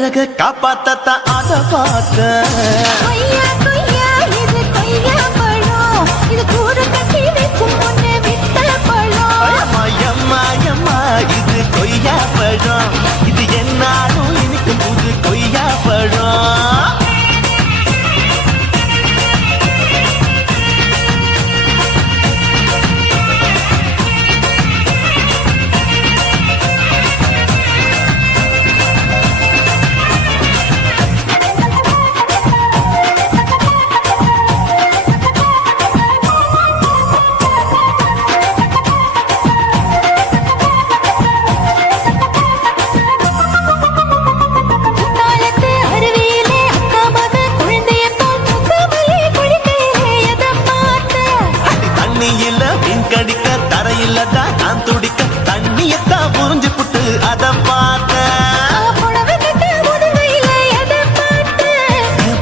கட்டழக காப்பாத்தத்த அத பார்த்த கொய்யா கொய்யா இது கொய்யா பழம் இது கூட கட்டி வைக்கும் முன்னே விட்ட பழம் அம்மா அம்மா இது கொய்யா பழம் இது என்னாலும் இனிக்கும் புது கொய்யா பழம் நான் துடிக்க தண்ணியத்தான் புரிஞ்சு புட்டு அத பார்த்த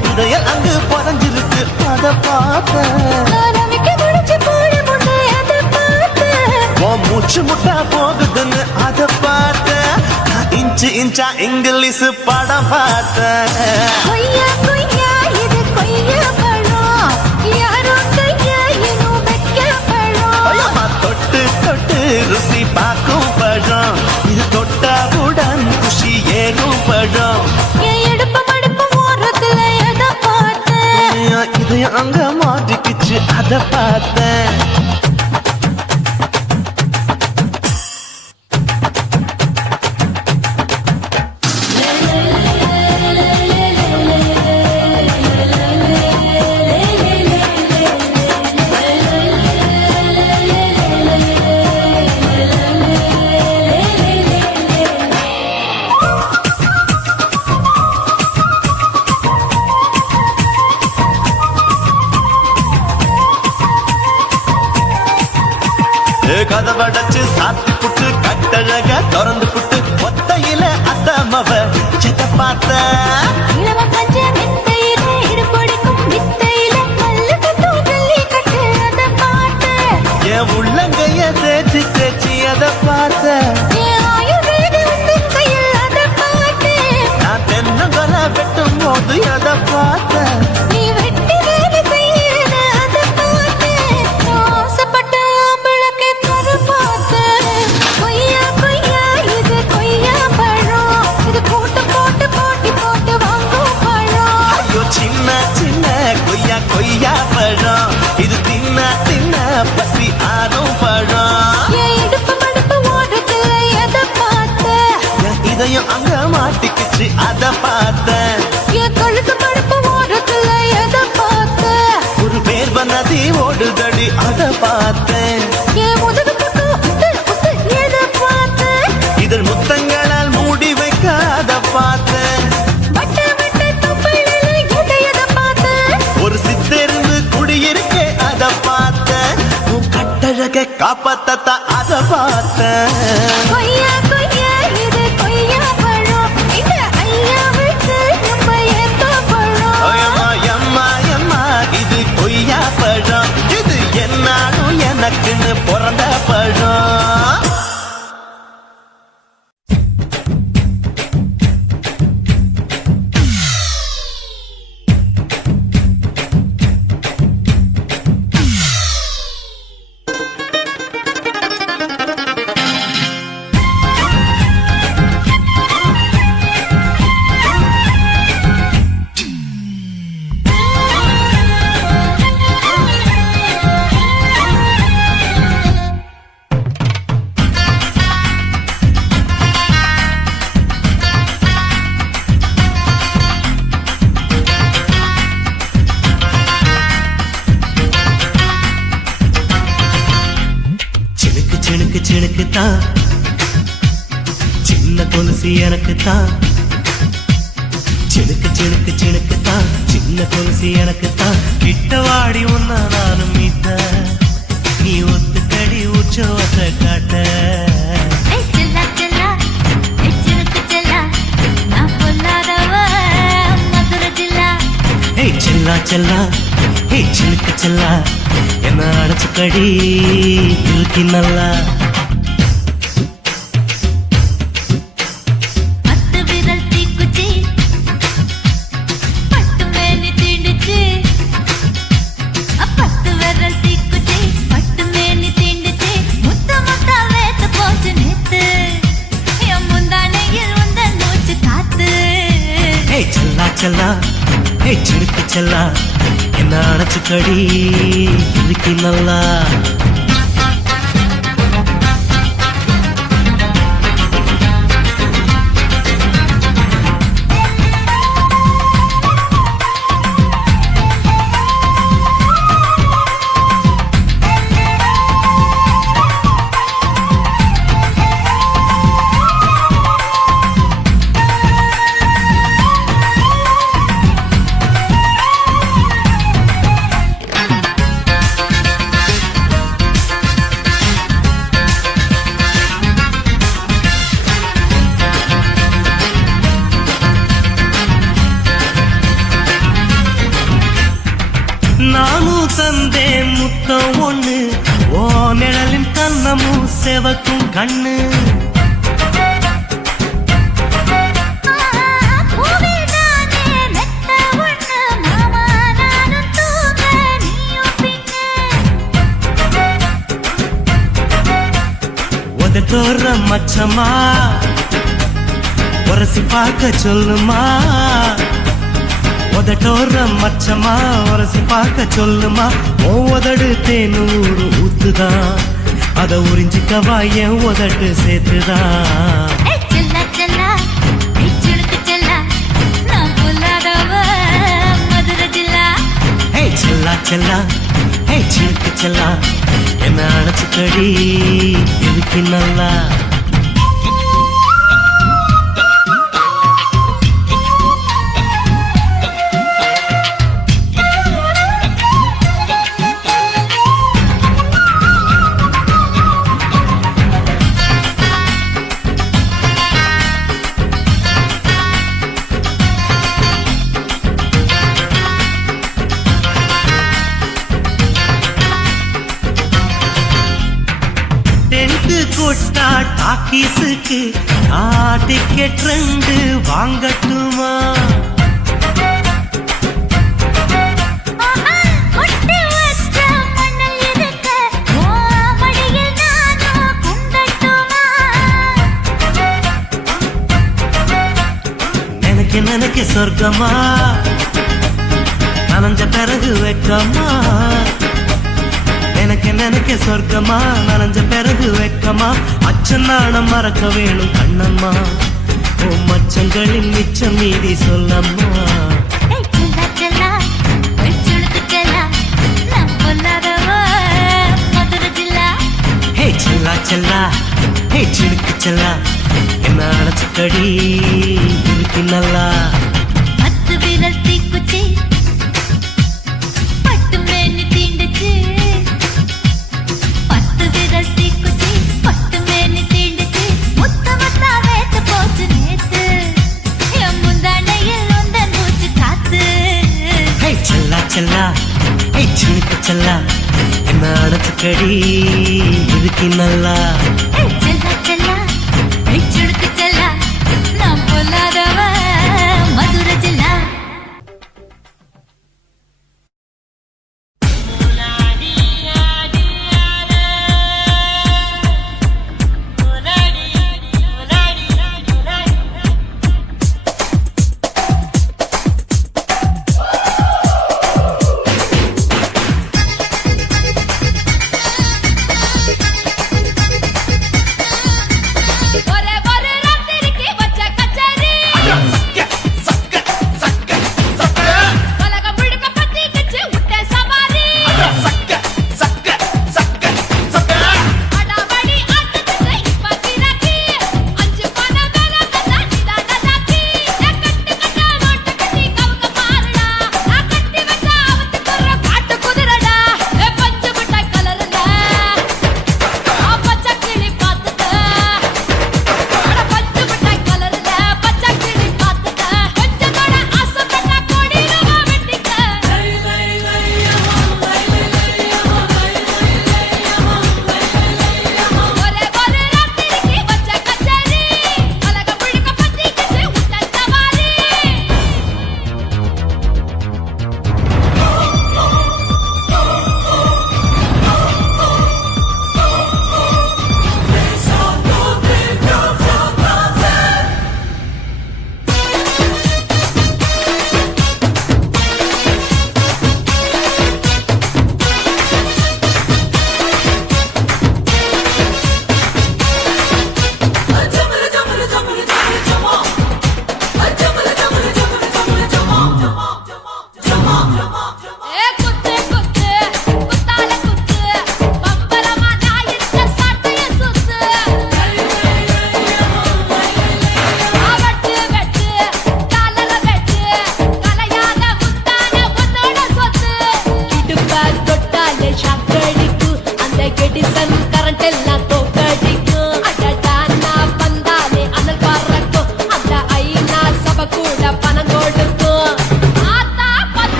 புதையல் அங்கு புதஞ்சிருக்கு அத பார்த்த மூச்சு முட்டா போகுதுன்னு அத பார்த்த இன்ச்சு இன்ச்சா இங்கிலீஷ் படம் பார்த்த தொட்டு தொட்டு ருசி பார்க்கும் பழம் இது தொட்டாவுடன் குஷி ஏறும் பழம் இதயம் அங்க மாட்டிக்கிச்சு அத பார்த்தேன் கதவடைச்சு சாத்தி புட்டு கட்டழக திறந்து புட்டு ஒத்தையில அத்தமவ சித்த பார்த்த என் உள்ளங்கைய தேய்ச்சி தேய்ச்சி அத பார்த்த நான் தென்னங்கொலை வெட்டும் போது அத பார்த்த கொய்யா பழம் இது தின்ன தின்ன பசி ஆறும் பழம் இதயம் அங்க மாட்டிக்கிச்சு அத பார்த்த ஒரு பேர் நதி ஓடுதடி அத பார்த்தேன் இதழ் முத்தங்களால் மூடி வைக்க அத பார்த்தேன் காப்பாத்தத்த அத பார்த்த கொய்யா கொய்யா இது கொய்யா பழம் இந்த ஐயாவுக்கு நம்ம ஏத்த பழம் அம்மா அம்மா இது கொய்யா பழம் இது என்னாலும் எனக்குன்னு பிறந்த பழம் சினுக்குத்தான் சின்ன கொலுசு எனக்குத்தான் சினுக்கு சினுக்கு சினுக்குத்தான் சின்ன கொலுசு எனக்குத்தான் கிட்டவாடி உன்னா நானும் மீட்ட நீ ஒத்துக்கடி உற்சவத்தை காட்ட செல்லா செல்லா சிலுக்கு செல்லா என்ன அடைச்சுக்கடி இழுக்கி நல்லா செல்லா ஹே சிலுக்கு செல்லா என்ன அணைச்சுக்கடி இருக்கு நல்லா நானும் தந்தேன் முத்தம் ஒண்ணு ஓ நிழலின் கண்ணமும் செவக்கும் கண்ணு பூவே நானே மெத்த ஒண்ணு மாமா நானும் தூங்க நீயும் பின்ன உதட்டோர மச்சமா உரசி பார்க்க சொல்லுமா உதட்டோர மச்சமா உரசி பார்க்க சொல்லுமா உதடு தேனூறு ஊத்துதான் அத உறிஞ்சிக்கவா என் உதட்டு சேர்த்துதான் செல்லா செல்லா சிலுக்கு செல்லா நான் பொல்லாதவ மதுரை ஜில்லா ஹே செல்லா செல்லா ஹே சிலுக்கு செல்லா என்ன அணைச்சுக்கடி இருக்கு நல்லா டென்ட் கொட்டா டாக்கீஸுக்கு டிக்கெட் 2 வாங்கட்டுமா கொட்டி வச்ச மணல் இருக்க ஓ மடியில் நானும் குந்தட்டுமா நினைக்க சொர்க்கமா நனைஞ்ச பிறகு வெக்கமா நினைக்க சொர்க்கமா நனைஞ்ச பிறகு வெக்கமா அச்சம் நாணம் மறக்க வேணும் கண்ணம்மா ஓ மச்சங்களின் மிச்சம் மீதி சொல்லம்மா செல்லா செல்லா சிலுக்கு செல்லா நான் பொல்லாதவ மதுரை ஜில்லா ஹே செல்லா செல்லா ஹே சிலுக்கு செல்லா என்ன அணைச்சுக்கடி இருக்கு நல்லா 10 விரல் தீக்குச்சி பட்டு மேனி தீண்டுச்சு 10 விரல் தீக்குச்சி பட்டு மேனி தீண்டுச்சு முத்தமத்தா வேத்து போச்சு நேத்து என் முந்தானையில் உந்தன் மூச்சு காத்து ஹே செல்லா செல்லா ஹே சிலுக்கு செல்லா என்ன அணைச்சுக்கடி இருக்கு நல்லா செல்லா செல்லா சிலுக்கு செல்லா நான் பொல்லாதவ மதுரை ஜில்லா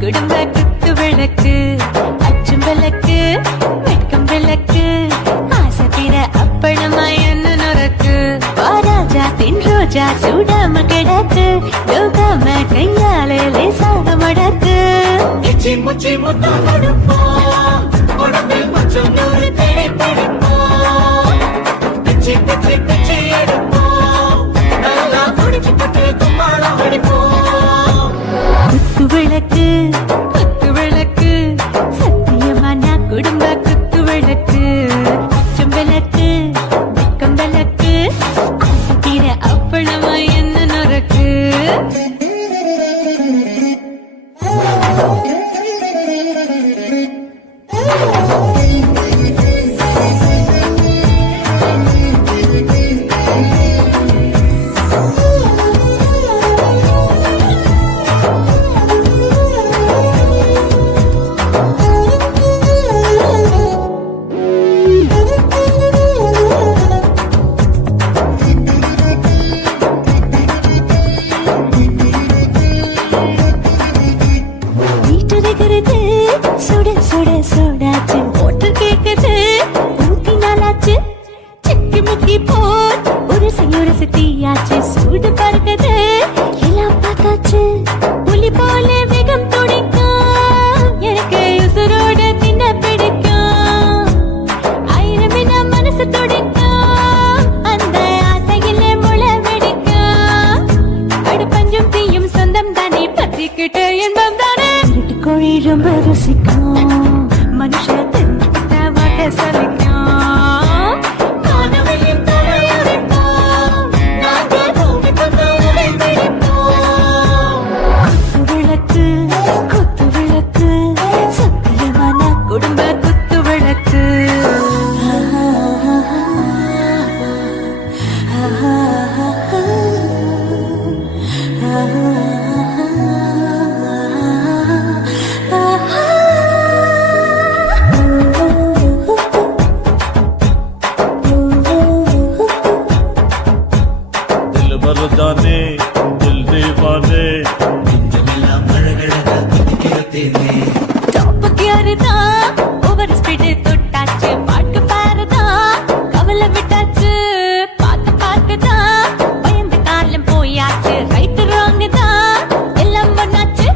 குடும்ப குத்து விளக்கு அச்சும் விளக்கு வெட்கம் விளக்கு ஆசை தீர அப்பளமா என்ன நொறக்கு வாராஜா தின் ரோஜா சூடாம கிடக்கு யோகாம கையாலே லேசாக மடக்கு இச்சி முச்சி முத்தம் கொடுப்போம் உடம்பில் மச்சம் நூறு தேடி பிடிப்போம் பிச்சி பிச்சி பிச்சி எடுப்போம் நல்லா குடிச்சு பட்டு கும்மாளம் அடிப்போம் குத்து விளக்கு குத்து விளக்கு சத்தியமான குடும்ப குத்து விளக்கு அச்சம் விளக்கு வெட்கம் விளக்கு ஆசை தீர அப்பளமா என்ன நொறக்கு சுட சுட சுடாச்சு போட்டு கேக்குது ஊத்தி நாளாச்சு சிக்கி முக்கி போட் ஒரு செய்யுரசு தீயாச்சு சூடு பறக்குது எல்லாம் பார்த்தாச்சு புலி போல வேகம் துடிக்கும் எனக்கு உசுரோட தின்ன பிடிக்கும் ஆயிரம் என்ன மனசு துடிக்கும் அந்த ஆசையில முளை வெடிக்கும் அடுப்பஞ்சும் தீயும் சொந்தம் தானே பத்திக்கிட்டு இன்பம் தானே கோழி ரொம்ப ருசிக்கும் மனுஷ தின்னுட்டவாக சலிக்கும் காணவெளியும் தலையறிப்போம் நாங்கள் பூமி கொண்டு உடை பிடிப்போம் குத்து விளக்கு சத்தியமான குடும்ப குத்து விளக்கு மருதானே தில் தேவானே நெஞ்சமெல்லாம் அழகழகா துடிக்கிறதேனே டாப் கியர் தான் ஓவர் ஸ்பீட் தொட்டாச்சு பாட்டு பாருதான் கவலை விட்டாச்சு பார்த்து பார்த்து தான் பயந்து காலம் போயாச்சு ரைட் ராங் தான் எல்லாம் ஒண்ணாச்சு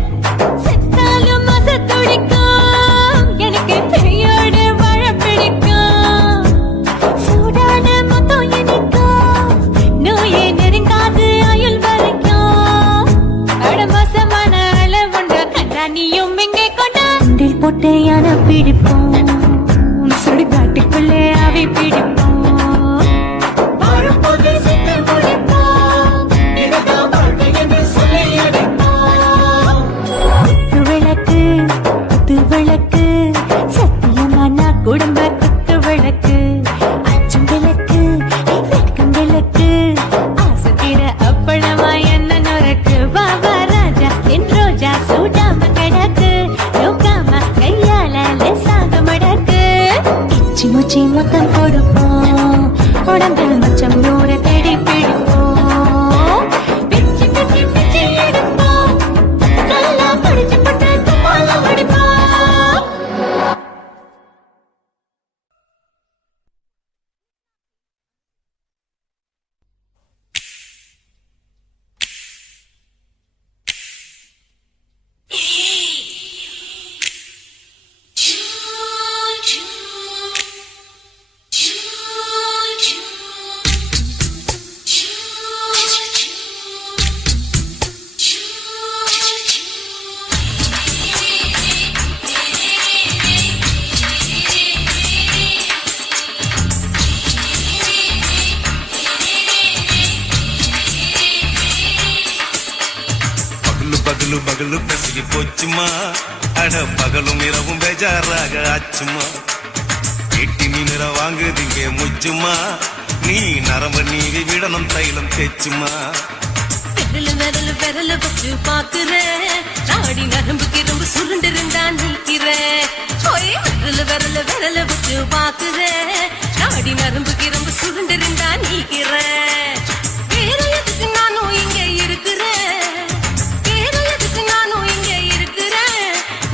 செத்தாலும் மச துடிக்கும் எனக்கு பெரியோடு வாழ பிடிக்கும் சூடான மொத்தம் இனிக்கும் நோயே நெருங்காது ஆயுள் வரைக்கும் அடமோசமான அளவுண்ட கண்டானியும் இங்கே கொண்டு போட்டு யானை பிடிப்போம் சுடுகாட்டுக்குள்ளே அவை பிடிப்போம் வாழும்போது செத்து முடிப்போம் இதுதான் வாழ்க்கை என்று சொல்லி அடிப்போம் குத்து விளக்கு சத்தியமான குடும்ப குத்து விளக்கு அச்சும் விளக்கு வெட்கம் விளக்கு ஆசை தீர அப்பளமா என்ன நொறக்கு வாவா ராஜா என் ரோஜா சூடாம கிடக்கு யோகாம கையால லேசாக மடக்கு இச்சி முச்சி மொத்தம் கொடுப்போம் உடம்பில் மச்சம் நூறு தேடி பிடிப்போம் பிச்சி பிச்சி பிச்சி எடுப்போம் நல்லா படிச்சு பட்டு தும்மாலம் அடிப்போம் பகலு பகலு பகலு பசிக்கு போச்சுமா அட பகலும் இரவும் பேஜாராக ஆச்சுமா எட்டி நிமிர வாங்குதிங்க முச்சுமா நீ நரம்பு நீவி விடணும் தைலம் தேச்சுமா விரல் விரல் வச்சு பாக்குறேன் நாடி நரம்பு கிரம்பு சுருண்டிருந்தா நீக்கிறேன் விரல் வச்சு பாக்குறேன் நாடி நரம்பு கிரம்பு சுருண்டிருந்தா நீக்கிறேன் வேற எதுக்கு நானும் இங்க இருக்கிறேன் வேற எதுக்கு நானும் இங்க இருக்கிறேன்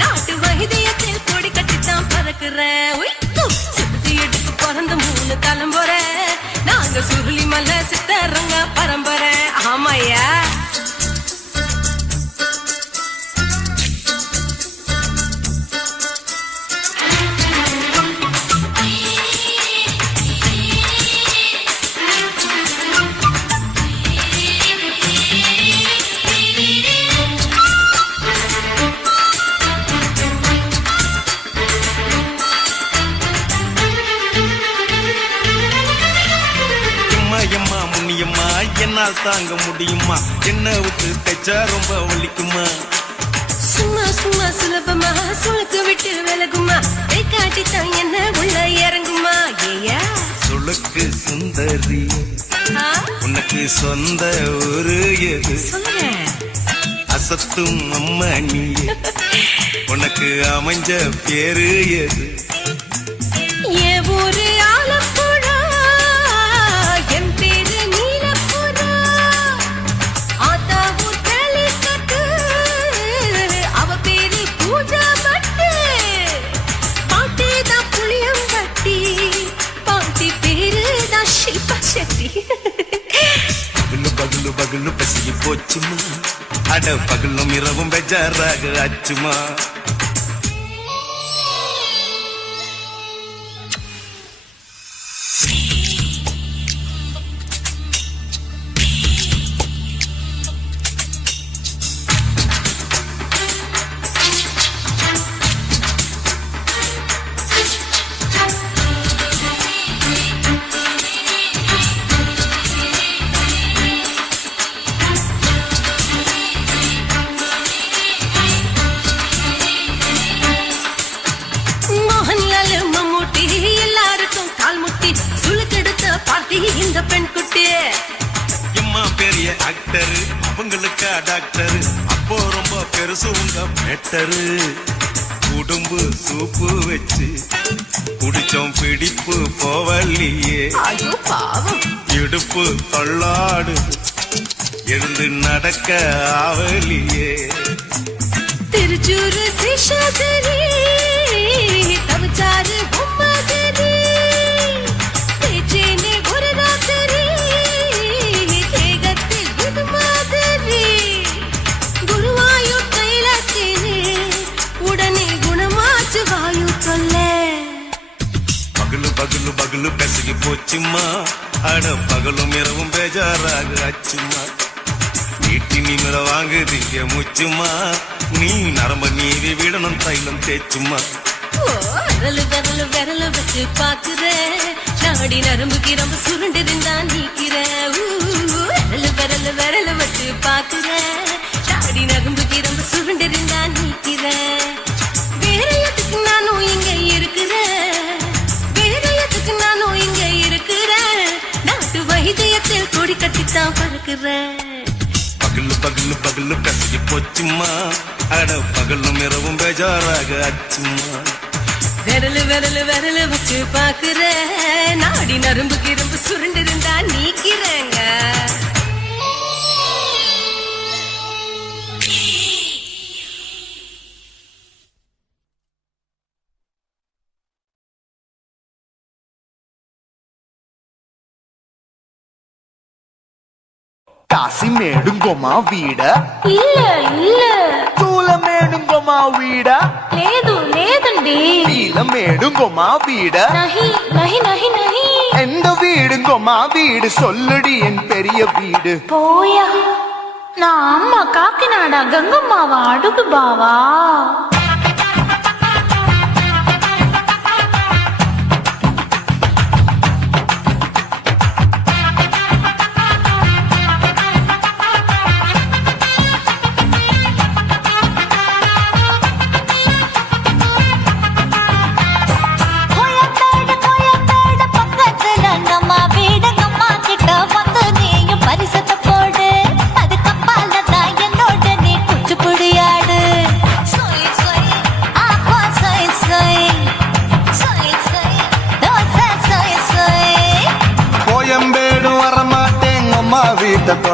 நாட்டு வைத்தியத்தில் கொடி கட்டித்தான் பறக்கிறேன் சுத்தி எடுத்து பிறந்த 3 தலைமுறை நாங்க சுருளி மல்ல சித்தரங்க பரம்பரை ஆமாயா என்னால் தாங்க முடியுமா என்ன விட்டு தைச்சா ரொம்ப வலிக்குமா சும்மா சும்மா சுலபமா சுளுக்கு விட்டு விலகுமா கை காட்டித்தான் என்ன உள்ள இறங்குமா ஏயா சுளுக்கு சுந்தரி உனக்கு சொந்த ஒரு எது அசத்தும் அம்மா நீ உனக்கு அமைஞ்ச பேரு எது ஏ ஊரு ஆலப்புழா என் பேரு நீலப்புறா ஆத்தா ஊத்தலி கட்டு அவ பேரு பூஜா பட்டு பாட்டி தான் புளியம் கட்டி பாட்டி பேரு தான் ஷில்பா செட்டி பகலு பகலு பகலு பசிக்கு போச்சுமா அட பகலும் இரவும் பெஜாராக ஆச்சுமா இந்த பெண் குட்டி எம்மா பெரிய ஆக்டர் அவங்களுக்கா டாக்டர் அப்போ ரொம்ப பெருசு உங்க மேட்டரு உடம்பு சூப்பு வச்சு குடிச்சோம் பிடிப்பு போவல்லையே ஐயோ பாவம் இடுப்பு தள்ளாடு எழுந்து நடக்க ஆவலியே திருச்சூர் சேஷாதிரி தவிச்சாரு பொம்மாதிரி தேச்சேனே ஒரு ராத்திரி தேகத்தில் இது மாதிரி குருவாயூர் கைலாசேனே உடனே குணமாச்சு வாயு சொல்ல பகலு பகலு பகலு பெசகி போச்சுமா அட பகலும் இரவும் பேஜாராக ஆச்சுமா நீட்டி நிமிர வாங்குதிங்க முச்சுமா நீ நரம்ப நீவி விடணும் தைலம் தேச்சுமா விரல் வச்சு பாக்குறேன் நாடி நரம்பு கிரம்பு சுருண்டிருந்தா நீக்கிறேன் விரல் வச்சு பாக்குறேன் நாடி நரம்பு கிரம்பு சுருண்டிருந்தா நீக்கிறேன் வேற எதுக்கு நானும் இங்க இருக்கிறேன் வேற எதுக்கு நானும் இங்க இருக்கிறேன் நாட்டு வைத்தியத்தில் கொடி கட்டித்தான் பறக்கிறேன் பகலு பகலு பகலு கசகி போச்சுமா அட பகலும் இரவும் பேஜாராக ஆச்சுமா விரல் வச்சு பாக்குறேன் நாடி நரம்பு கிரம்பு சுருண்டிருந்தா நீக்கிறேங்க కాసిమేడుంగోమా వీడ இல்ல తూలమేడుంగోమా వీడ లేదండి నీలమేడుంగోమా వీడ నహి எந்த வீடுங்கோமா வீடு சொல்லுடி என் பெரிய வீடு போயா நான் அம்மா காக்கிநாடா கங்கம்மாவா அடுகு பாவா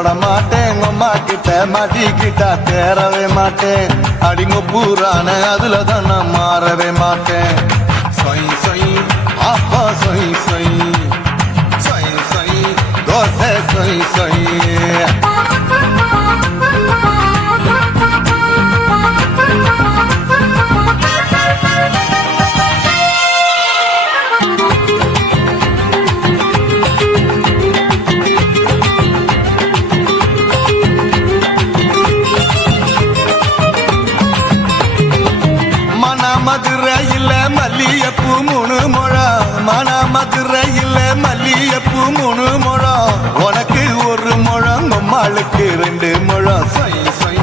தொட மாட்டேன் அம்மா கிட்ட மாட்டிக்கிட்டா தேரவே மாட்டேன் அடிங்க பூரான அதுல தான் நான் மாறவே மாட்டேன் சொய் சொய் அப்பா சொய் சொய் சொய் சொய் தோசை சொய் சொய் மதுரையில் மல்லியப்பூ 3 முழம் மதுரையில் மல்லியப்பூ 3 முழம் உனக்கு 1 முழம் அம்மாளுக்கு 2 முழம் சொய் சொய்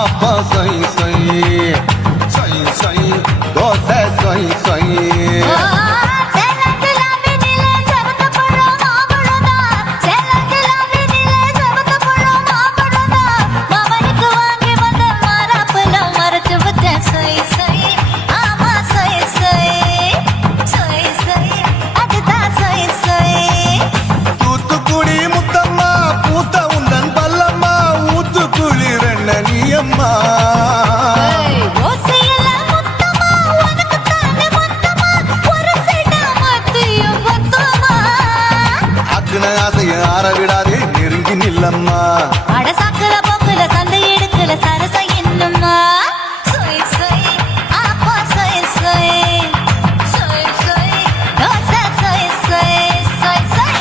அப்பா சொய் சொய் சொய் சொய் தோசை சொய் சொய் விடாதே நெருங்கி நில்லம்மா அட சாக்குல போக்குல சந்தை எடுக்கல சரச என்னம்மா சொய் சொய் அப்பா சொய் சொய் சொய் சொய் தோசை சொய் சொய் சொய்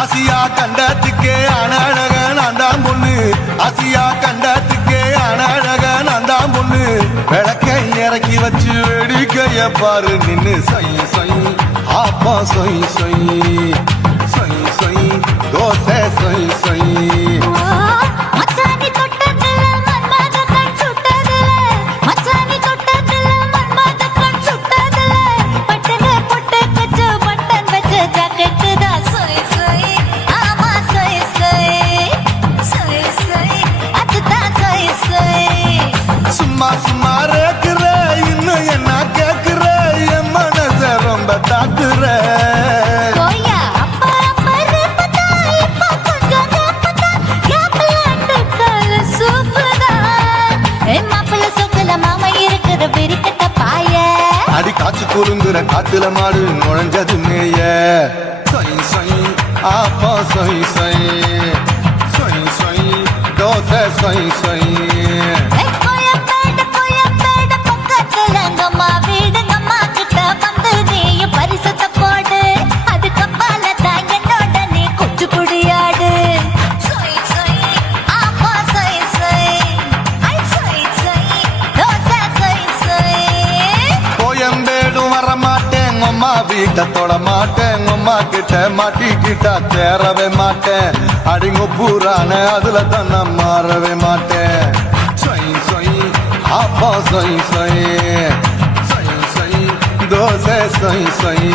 ஆசியா கண்டத்துக்கே அனழக நான் தான் பொண்ணு ஆசியா கண்டத்துக்கே அனழக நான் தான் பொண்ணு விளக்கை இறக்கி வச்சு வேடிக்கைய பாரு நின்னு சொய் சொய் ஆப்பா சொய் சொய் சொய் சொய் தோசை சொய் சொய் மச்சானி தொட்டதுல மன்மத கண் சுட்டதுல மச்சானி தொட்டதுல மன்மத கண் சுட்டதுல பட்டன பொட்டு கச்சு பட்டன் வச்ச ஜாக்கெட் தான் சொய் சொய் ஆமா சொய் சொய் சொய் சொய் அதுதான் சொய் சொய் சும்மா சும்மா ரேக்குற இன்னும் என்ன கேக்குற என் மனச ரொம்ப தாக்குற கோயா அப்பா பருப்பதா இப்ப கொஞ்சம் கேப்பதா கேப்பலாண்டு கால சூப்பரா மாப்பிள்ள சொக்கல மாமா இருக்கிற பெரிக்கட்ட பாய அடி காய்ச்சி குறுங்குற காத்துல மாடு நுழைஞ்சது மேய சொய் சொய் ஆப்பா சொய் சொய் சொய் சொய் தோசை சொய் சொய் கோயம்பேடு பக்கத்துல எங்கம்மா வீடுங்கம்மா கிட்ட வந்து நீயும் பரிசத்தை போடு அதுக்கு பால தான் என்னோட நீ குச்சி குடியாடு சொய் சொய் ஆப்பா சொய் சொய் ஐ சொய் சொய் தோசை சொய் சொய் கோயம்பேடும் வர மாட்டேன் அம்மா வீட்டை தொட மாட்டேன் அம்மா கிட்ட மாட்டிக்கிட்டா தேரவே மாட்டேன் அடிங்க பூரான அதுல தான் நான் மாறவே மாட்டேன் சொய் சொய் அப்பா சொய் சொய் சொய் சொய் தோசை சொய் சொய்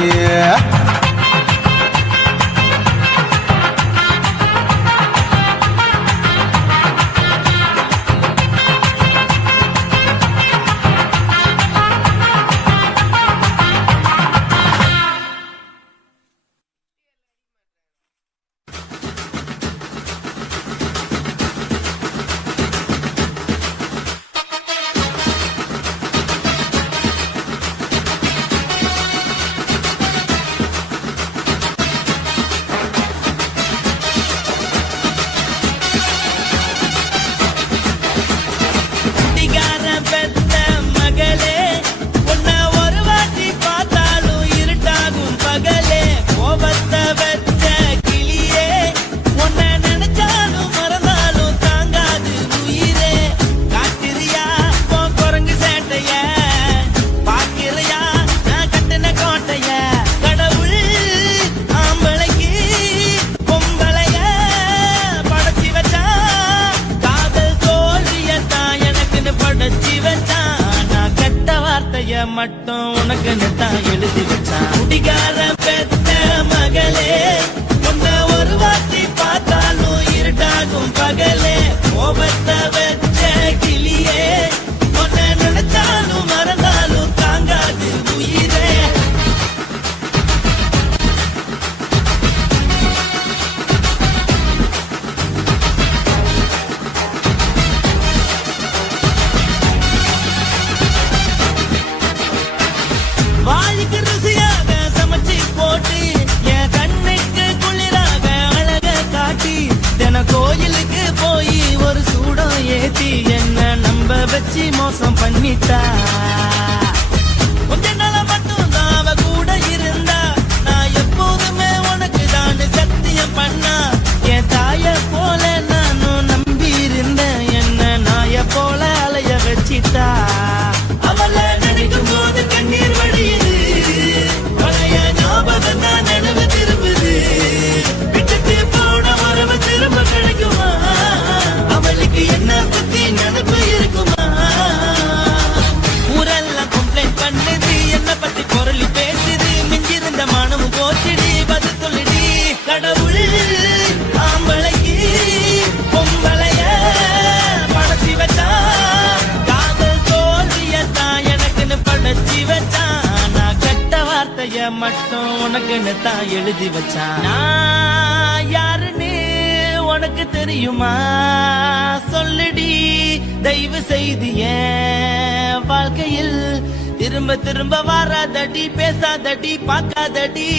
மட்டும் உனக்குன்னு தான் எழுதி வச்சான். குடிகார பெத்த மகளே, உன்னை ஒரு வாட்டி பார்த்தாலும் இருட்டாகும் பகலே. கோபத்தை வச்ச கிளியே, உன்னை நினைச்சாலும் மறந்தாலும் தாங்காது உயிரே. வாய்க்கு ருசியாக சமைச்சு போட்டு என் கண்ணுக்கு குளிராக அழக காட்டி தின கோயிலுக்கு போய் ஒரு சூடம் ஏத்தி என்ன நம்ப வச்சு மோசம் பண்ணிட்டா. கொஞ்ச நாள மட்டும் தான் அவ கூட இருந்தா, நான் எப்போதுமே உனக்கு தான் சத்தியம் பண்ணா. என் தாய போல நானும் நம்பி இருந்தேன், என்ன நாய போல அலைய வச்சிட்டா. அவளை நினைக்கும் போது கண்ணீர் வடியுது, பழைய ஞாபகம் தான் நினைவு திரும்புது. விட்டுட்டு போன உறவு திரும்ப கிடைக்குமா? அவளுக்கு என்ன பத்தி நினைப்பு இருக்குமா? ஊரெல்லாம் கம்ப்ளைண்ட் பண்ணுது, என்ன பத்தி பொருளி பேசுது. மிஞ்சிருந்த மானமும் போச்சுடி, பதில் சொல்லுடி. கடவுள் ஆம்பளைக்கு பொம்பளைய படைச்சி வச்சா, காதல் தோல்வியத்தான் எனக்குன்னு படைச்சி வச்சான். நான் கெட்ட வார்த்தைய மட்டும் உனக்குன்னு தான் எழுதி வச்சான். நான் யாருன்னு உனக்கு தெரியுமா? சொல்லுடி தயவு செய்து என் வாழ்க்கையில் திரும்ப திரும்ப வராதடி, பேசாதடி, பார்க்காதடி.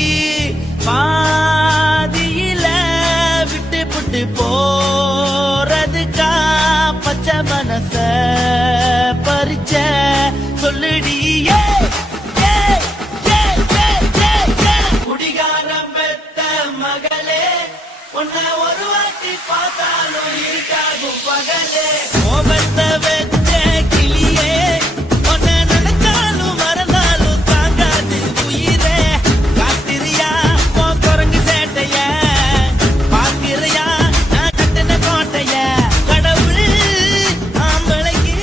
பாதியில விட்டு புட்டு போறதுக்கா பச்சை மனச பறிச்ச சொல்லுடி. குடிகாரம் பெத்த மகளே, உன்னை ஒரு வாட்டி பார்த்தாலும் இருக்காகும் பகலே. கோபத்தை வச்ச கிளியே, உன்னை நினைச்சாலும் மறந்தாலும் தாங்காது உயிரே. காத்திரியா உன் குரங்கு சேட்டைய, பார்க்கிறியா நான் கட்டின கோட்டைய. கடவுள் ஆம்பளைக்கு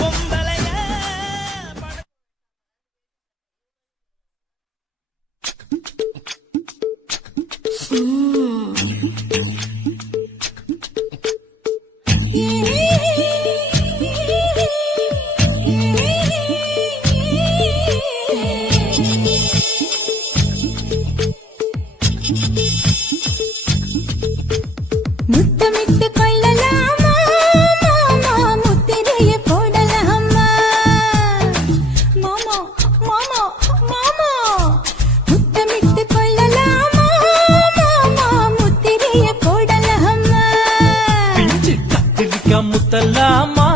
பொம்பளைய முத்தமிட்டு கொள்ளலாமா மாமா, முத்திரைய போடலாமா மாமா மாமா மாமா. முத்தமிட்டு கொள்ளலாமா மாமா, முத்திரைய போடலாமா. பிஞ்சு கத்திரிக்கா முத்தலாமா,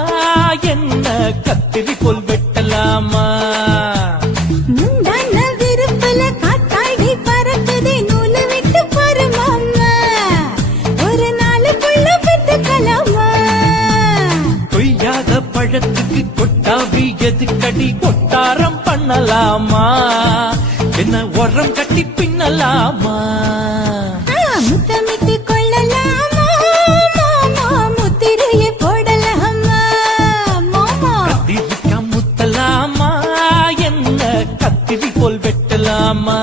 என்ன கத்திரி போல் வெட்டலாமா. முந்தான விருப்பல காத்தாடி பறக்குதே, நூலு விட்டு போற மாமா, ஒரு நாளுக்குள்ள பெத்துக்கலாமா. கொய்யாத பழத்துக்கு கொட்டாவி எதுக்கடி, கொட்டாரம் பண்ணலாமா, என்ன உரம் கட்டி பின்னலாமா. முத்தமிட்டு கொள்ளலாமா மாமா, முத்திரைய போடலாமா மாமா. கத்திரிக்கா முத்தலாமா, என்ன கத்திரி போல் வெட்டலாமா.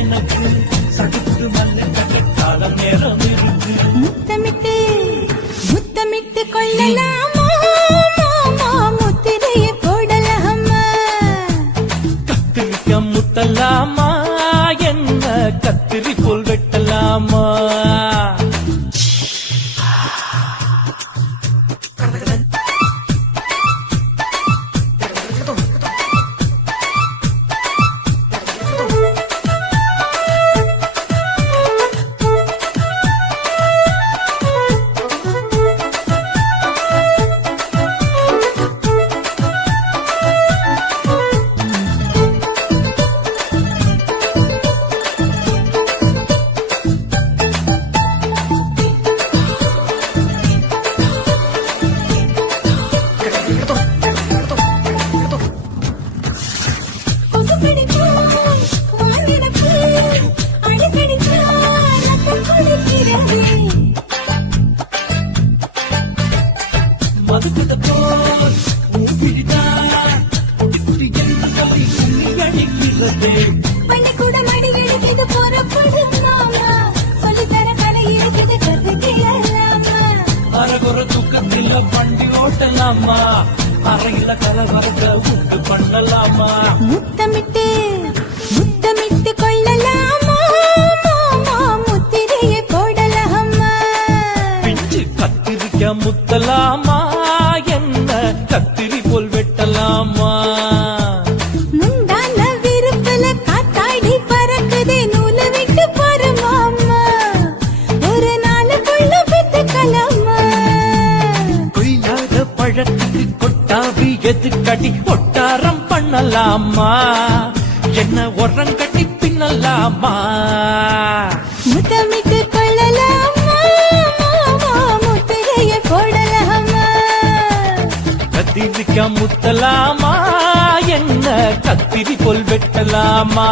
எனக்கு சடுத்து மல்ல கட்டாளம் நேரம் பண்ணலாமா மதுக்கிட்ட போல் ஊபிடிதான் இப்படி என்ன சொல்லி அடிக்கிறது பள்ளிக்கூட மடி எடுக்குது போறப்படும் மாமா சொல்லித்தர கலை இருக்குது கத்துக்கலாமா அரகுற துக்கத்தில் வண்டி ஓட்டலாமா அறையில கலவரத்தை உண்டு பண்ணலாமா முத்தமிட்டு முத்தமிட்டு கொள்ளலாமா மாமா முத்திரையை போடலாமா பிஞ்சு கத்திரிக்க முத்தலாமா என்ன கத்திரி போல் வெட்டலாமா முந்தான விருப்பல காத்தாடி பறக்குதே நூலை விட்டு போற மாமா ஒரு நாளுக்குள்ள பெத்துக்கலாமா கொய்யாத பழத்துக்கு கொட்டாவி எதுக்கடி ஒட்டாரம் பண்ணலாமா என்ன உரங்கட்டி பின்னலாமா முத்தமிட்டு கொள்ளலாமா மாமா முத்திரையை போடலாமா கத்திரிக்க முத்தலாமா என்ன கத்திரி போல் வெட்டலாமா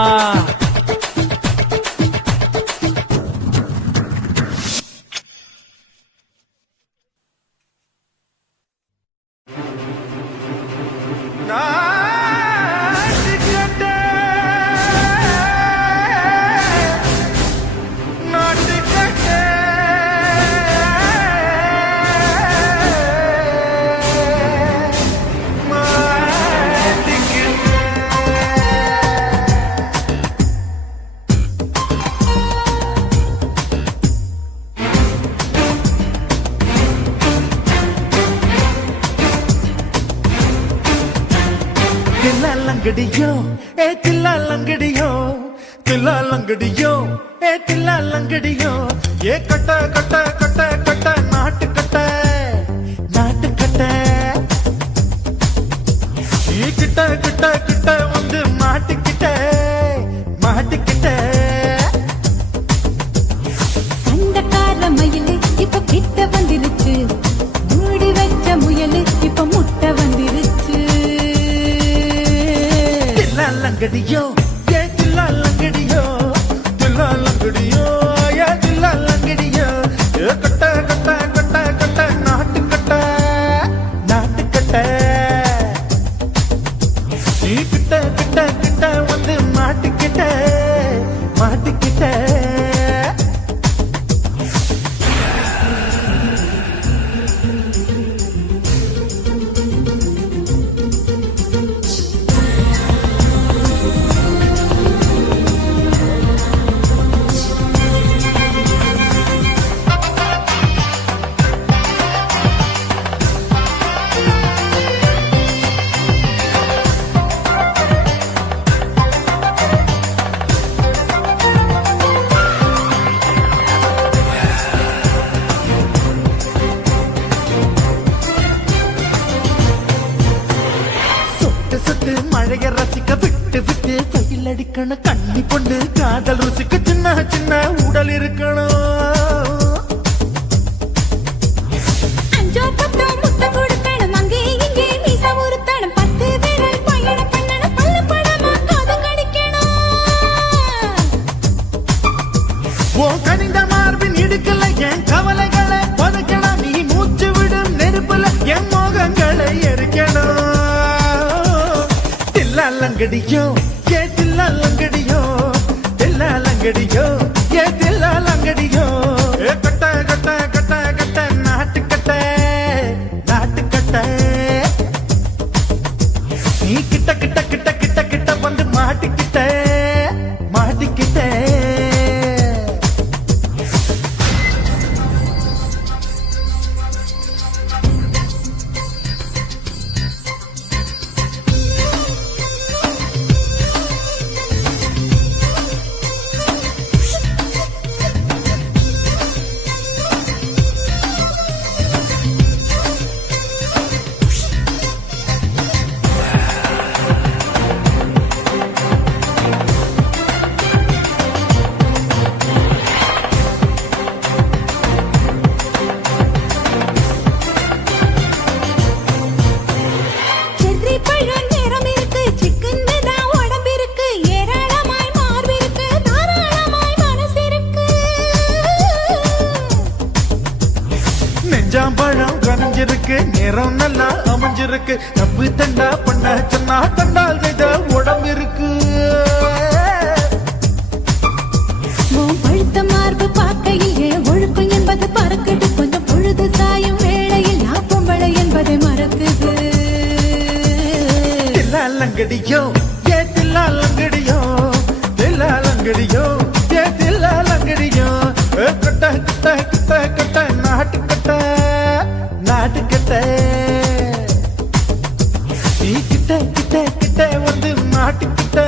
தில்லாலங்கடியோ ஏ தில்லாலங்கடியோ தில்லாலங்கடியோ ஏ தில்லாலங்கடியோ ஏ கட்ட கட்ட கட்ட கட்ட நாட்டு கட்ட நாட்டு கட்ட நீ கிட்ட கிட்ட கிட்ட வந்து மாட்டிக்கிட்ட மாட்டிக்கிட்ட சண்டக்கார மயிலு இப்ப கிட்ட வந்துருச்சு மூடி வச்ச முயலு இப்ப முட்டை வந்துருச்சு தில்லாலங்கடியோ ஏ தில்லாலங்கடியோ தில்லாலங்கடியோ ஏ தில்லாலங்கடியோ ஏ கட்ட கட்ட கட்ட கட்ட நாட்டு கட்ட நாட்டு கட்ட நீ கிட்ட கிட்ட கிட்ட வந்து மாட்டிக்கிட்ட மாட்டிக்கிட்ட சொட்டு மழைய ரசிக்க விட்டு விட்டு கையில் அடிக்கணும் கண்ணி பொண்ணு காதல் ருசிக்க சின்ன சின்ன உடல் இருக்கணும் அஞ்சோ பத்தோ முட்டை கொடுக்கணும் அங்கே இங்கே மீச உருத்தணும் 10 விரல் பயணம் பண்ணணும் பல்ல படமா காது கடிக்கணும் ஓ கனிந்த மார்பின் இடுக்கல என் கவலைகளை பதுக்கணும் நீ மூச்சு விடும் நெருப்புல என் மோகங்களை எரிக்கணும் தில்லாலங்கடியோ ஏ தில்லாலங்கடியோ தில்லாலங்கடியோ ஏ தில்லாலங்கடியோ ஏ கட்ட கட்ட கட்ட கட்ட நாட்டு கட்ட நாட்டு கட்ட நீ கிட்ட கிட்ட கிட்ட கிட்ட கிட்ட வந்து மாட்டிக்கிட்ட மாட்டிக்கிட்ட கஞ்சாம்பழம் கனிஞ்சிருக்கு, நேரம் நல்லா அமைஞ்சிருக்கு. தப்பு தண்டா பண்ண சொன்னா தண்டால் செய்த உடம்பு இருக்கு. பழுத்த மார்பு பார்க்கையில் ஒழுக்கம் என்பது பறக்குது. கொஞ்சம் பொழுது சாயும் வேளையில் நான் பொம்பளை என்பதை மறக்குது. தில்லாலங்கடியோ ஏ தில்லாலங்கடியோ, தில்லாலங்கடியோ ஏ தில்லாலங்கடியோ. கட்ட கட்ட கட்ட கட்ட நாட்டு கட்ட நாட்டு கட்ட. நீ கிட்ட கிட்ட கிட்ட வந்து மாட்டிக்கிட்ட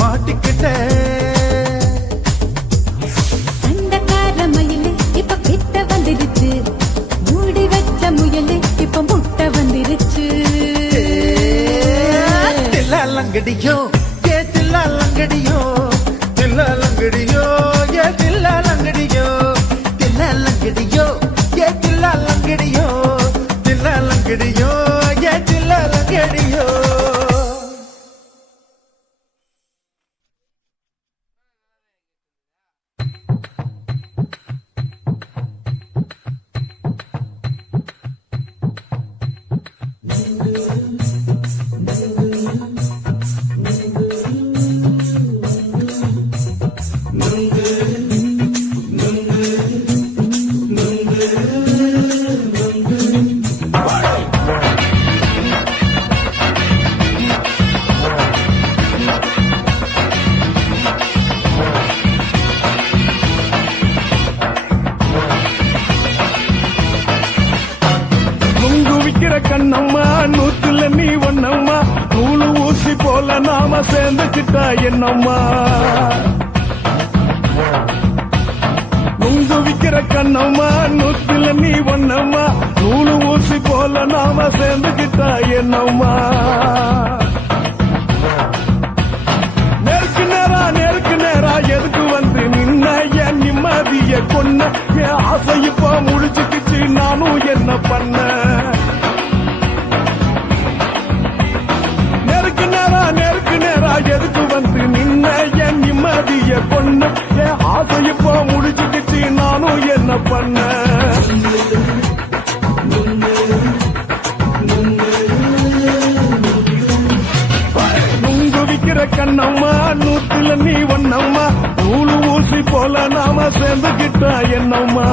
மாட்டிக்கிட்ட. சண்டைக்கார மயிலு இப்ப கிட்ட வந்துருச்சு, மூடி வச்ச முயலு இப்ப முட்டை வந்துருச்சு. தில்லாலங்கடியோ ஏ தில்லாலங்கடியோ, தில்லாலங்கடியோ ஏ தில்லாலங்கடியோ. தில்லாலங்கடியோ ஏ தில்லாலங்கடியோ, தில்லாலங்கடியோ ஏ தில்லாலங்கடியோ. கண்ணம்மா நூத்துல நீ ஒன்னம்மா, நூலு ஊசி போல நாம சேர்ந்துக்கிட்டா என்னம்மா. நுங்கு விக்கிற கண்ணம்மா நூத்துல நீ ஒன்னம்மா, நூலு ஊசி போல நாம சேர்ந்துக்கிட்டா என்னம்மா. நெருக்கு நேரா எதுக்கு வந்து நின்ன என் நிம்மதிய கொன்ன. என் ஆசை இப்போ முடிச்சுக்கிச்சு, நானும் என்ன பண்ண. நெருக்கு நேரா எதுக்கு வந்து நின்ன என் நிம்மதிய கொன்ன. என் ஆசை இப்போ முடிச்சுக்கிச்சு, நானும் என்ன பண்ண. நுங்கு விக்கிற கண்ணம்மா நூத்துல நீ ஒன்னம்மா, நூலு ஊசி போல நாம சேர்ந்துக்கிட்டா என்னம்மா.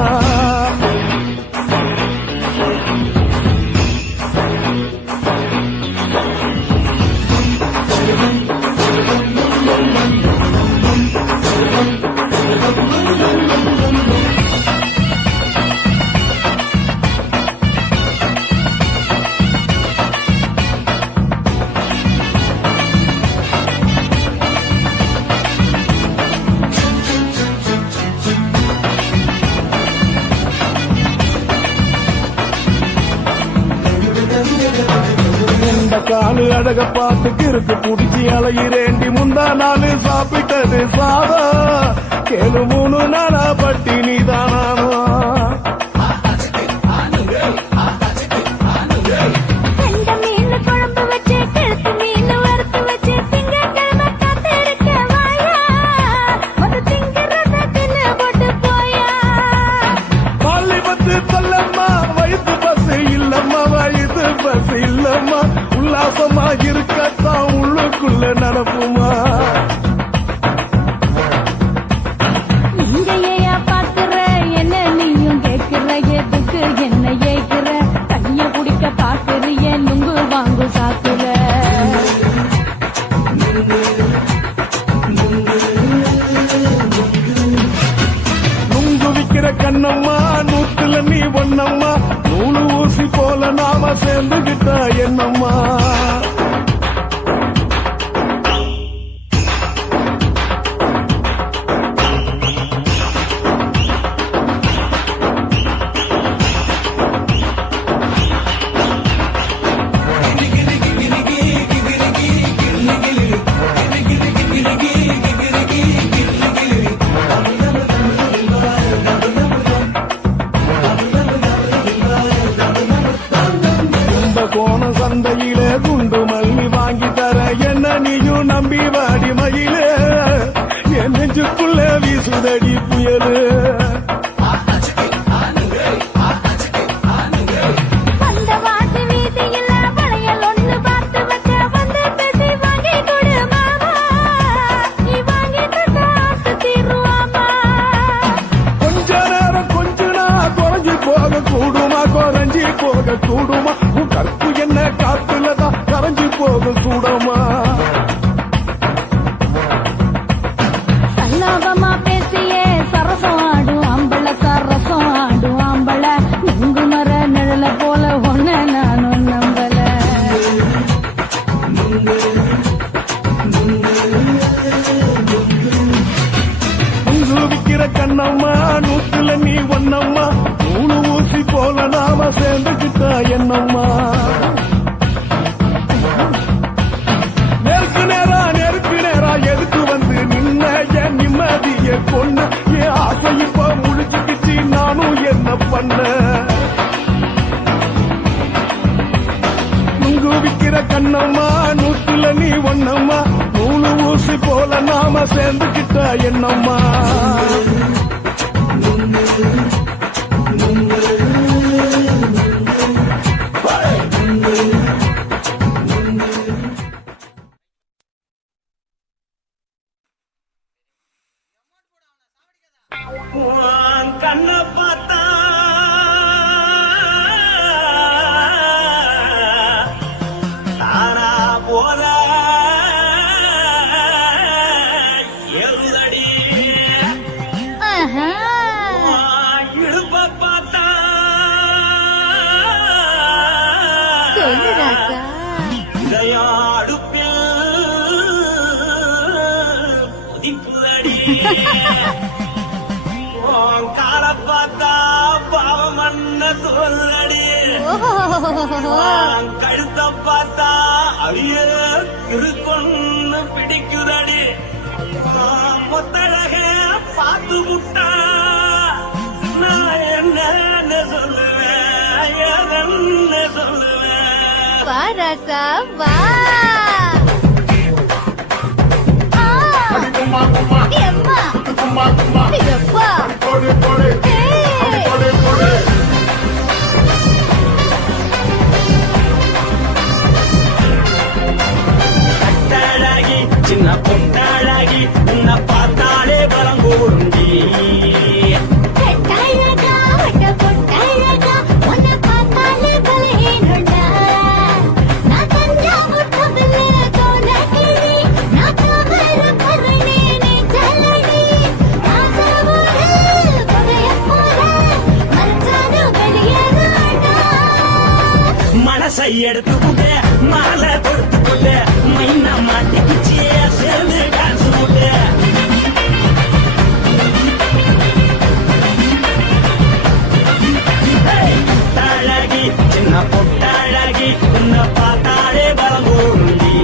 காலு அழக பார்த்து கிறுக்கு புடிச்சி அலையிறேண்டி. முந்தா நாள் சாப்பிட்டது சாதம், கேளு 3 நாளா பட்டினி தானானோ. இல்லம்மா உல்லாசமா இருக்கத்தான் உள்ளுக்குள்ள நடப்புமா. நீங்க ஏயா பாக்குற என்ன நீயும் கேட்கிற, எதுக்கு என்ன ஏய்க்கிற. கைய குடிக்க பாக்குறிய நுங்கு வாங்கு சாக்குற. நுங்கு விக்கிற கண்ணம்மா நூத்துல நீ ஒன்னம்மா, நூலு ஊசி போல நாம சேர்ந்துகிட்டா என்னம்மா. கோண சந்தையிலே குண்டு போக சூடுமா உன் கற்பு என்ன காத்துலதான் கரைஞ்சு போக சூடமா சல்லாபமா பேசியே சரசம் ஆடும் ஆம்பள சரசம் ஆடும் ஆம்பள நுங்கு மர நிழல போல ஒன்ன நானும் நம்பல உங்கு விக்கிற கண்ணம்மா நூத்துல நீ ஒன்னம்மா நூலு ஊசி போல நாம சேர்ந்துக்கிட்டா என்னம்மா நெருக்கு நேரா எதுக்கு வந்து நின்ன என் நிம்மதிய கொண்டு என் ஆசை இப்ப முழிச்சுக்கிச்சு நானும் என்ன பண்ண உங்கு விக்கிற கண்ணம்மா நூத்துல நீ ஒன்னம்மா நூலு ஊசி போல நாம சேர்ந்துக்கிட்டா என்னம்மா கண்ண பார்த்தா தானா போல எருதடி இடுப்ப பார்த்தா சொல்லு ராசா இதயம் அடுப்பில் புதிப்புதடி கால பார்த்தா பாவம் மண்ண தோல்லடி கழுத்த பார்த்தா அவிய இருக்குன்னு பிடிக்குதடி முத்தழக பார்த்து விட்டா நான் என்ன சொல்லுவேன் என்ன சொல்லுவேன் வா ராசா வா எம்மா எப்பா கட்டாளாகி சின்ன பொட்டாளாகி உன்னை பார்த்தாலே பலம் கூடுண்டி மனசை எடுத்துக்கிட்டு மாலை கொடுத்துக்கிட்டு மைனா மாட்டிக்கிச்சிய சேர்ந்து டான்ஸ் போட்டு தாழகி சின்ன பொட்டாழகி உன்னை பார்த்தாலே பலம் கூடுண்டி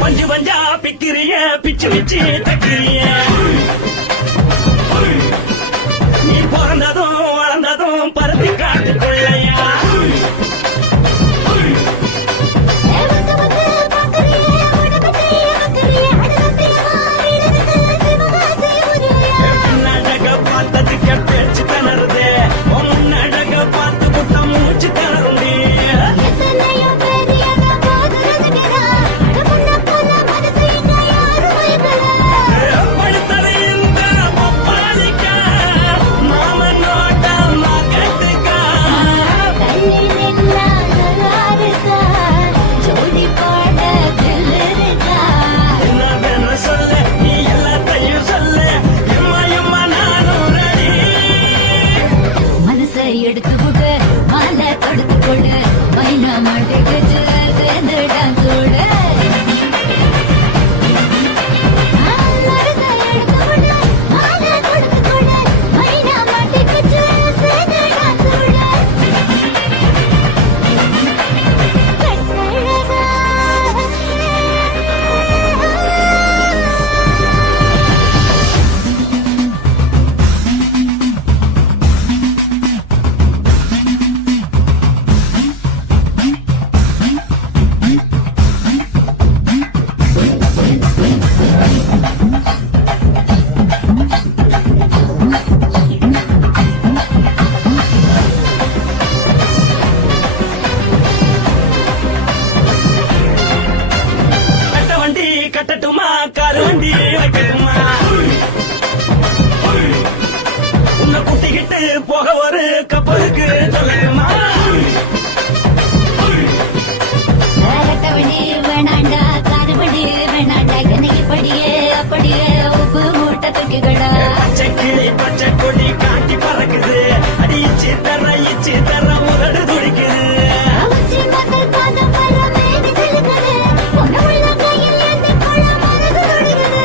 பஞ்சு பஞ்சா பிக்கிறிய பிச்சு வச்சு தக்கிறிய நீ பிறந்ததும் வளர்ந்ததும் பருத்தி காட்டுக்குள்ளையா முன்னடக பார்த்ததுக்கு பேச்சு திணறுது முன்னடக பார்த்து புத்தம் மூச்சு திணறுண்டி எடுத்து விடு மாலை தொடுத்து கொடு மைனா மாட்டுக்கு சேர்ந்து டான்ஸ் விடு கப்பலுக்கு சொல்லுமா காரத்தவடி வேணாண்டா காரபடி வேணாண்டா எனக்கு படியே அப்படியே உப்பு மூட்டை தூக்கிக்கடா பச்சை கிளி பச்சை கொடி காட்டி பறக்குது அடி இச்சி தர உதடு துடிக்குது உச்சி மகள் பாதம் வர மேடி செலுக்குது உணவுள்ள கையில் ஏந்தி கொள்ள மனது துடிக்குது